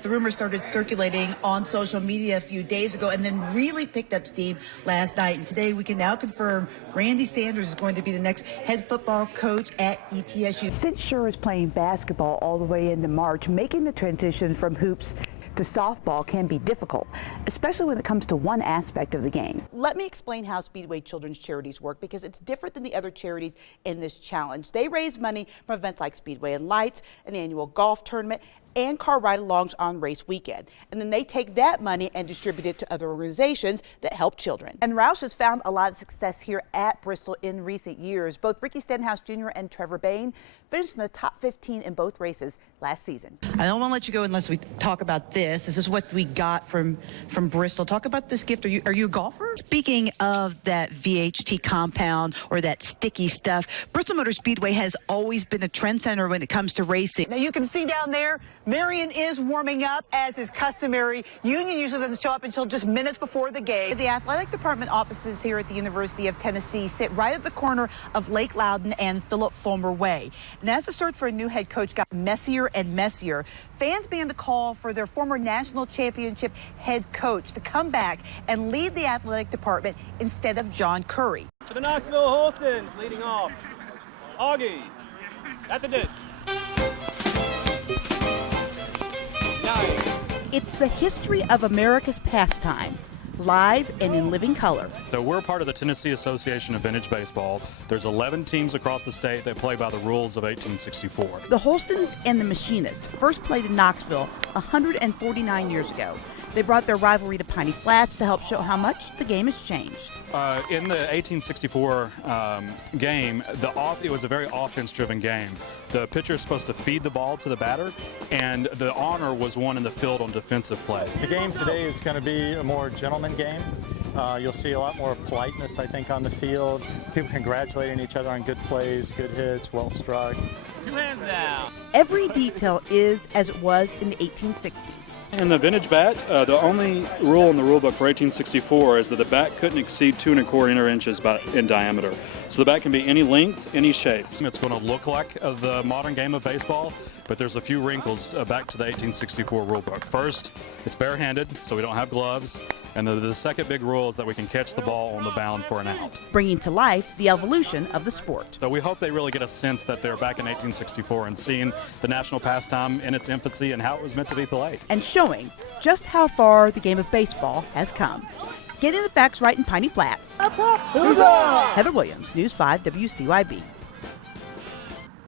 The rumor started circulating on social media a few days ago and then really picked up steam last night. And today we can now confirm Randy Sanders is going to be the next head football coach at ETSU. Since Sure is playing basketball all the way into March, making the transition from hoops to softball can be difficult, especially when it comes to one aspect of the game. Let me explain how Speedway Children's Charities work, because it's different than the other charities in this challenge. They raise money from events like Speedway and Lights, and the annual golf tournament, and car ride-alongs on race weekend. And then they take that money and distribute it to other organizations that help children. And Roush has found a lot of success here at Bristol in recent years. Both Ricky Stenhouse Jr. and Trevor Bain finished in the top 15 in both races last season. I don't want to let you go unless we talk about this. This is what we got from Bristol. Talk about this gift. Are you a golfer? Speaking of that VHT compound or that sticky stuff, Bristol Motor Speedway has always been a trend center when it comes to racing. Now you can see down there, Marion is warming up as is customary. Union usually doesn't show up until just minutes before the game. The athletic department offices here at the University of Tennessee sit right at the corner of Lake Loudon and Philip Fulmer Way. And as the search for a new head coach got messier and messier, fans began to call for their former national championship head coach to come back and lead the athletic department instead of John Currie. For the Knoxville Holstons, leading off, Augie at the ditch. It's the history of America's pastime, live and in living color. So we're part of the Tennessee Association of Vintage Baseball. There's 11 teams across the state that play by the rules of 1864. The Holstons and the Machinists first played in Knoxville 149 years ago. They brought their rivalry to Piney Flats to help show how much the game has changed. In the 1864 game, it was a very offense-driven game. The pitcher is supposed to feed the ball to the batter, and the honor was won in the field on defensive play. The game today is going to be a more gentleman game. You'll see a lot more politeness, I think, on the field. People congratulating each other on good plays, good hits, well struck. 2 hands down. Every detail is as it was in the 1860s. In the vintage bat, the only rule in the rule book for 1864 is that the bat couldn't exceed 2¼ inches in diameter. So the bat can be any length, any shape. It's going to look like the modern game of baseball, but there's a few wrinkles back to the 1864 rule book. First, it's barehanded, so we don't have gloves. And the second big rule is that we can catch the ball on the bound for an out. Bringing to life the evolution of the sport. So we hope they really get a sense that they're back in 1864 and seeing the national pastime in its infancy and how it was meant to be played. And showing just how far the game of baseball has come. Getting the facts right in Piney Flats. Heather Williams, News 5 WCYB.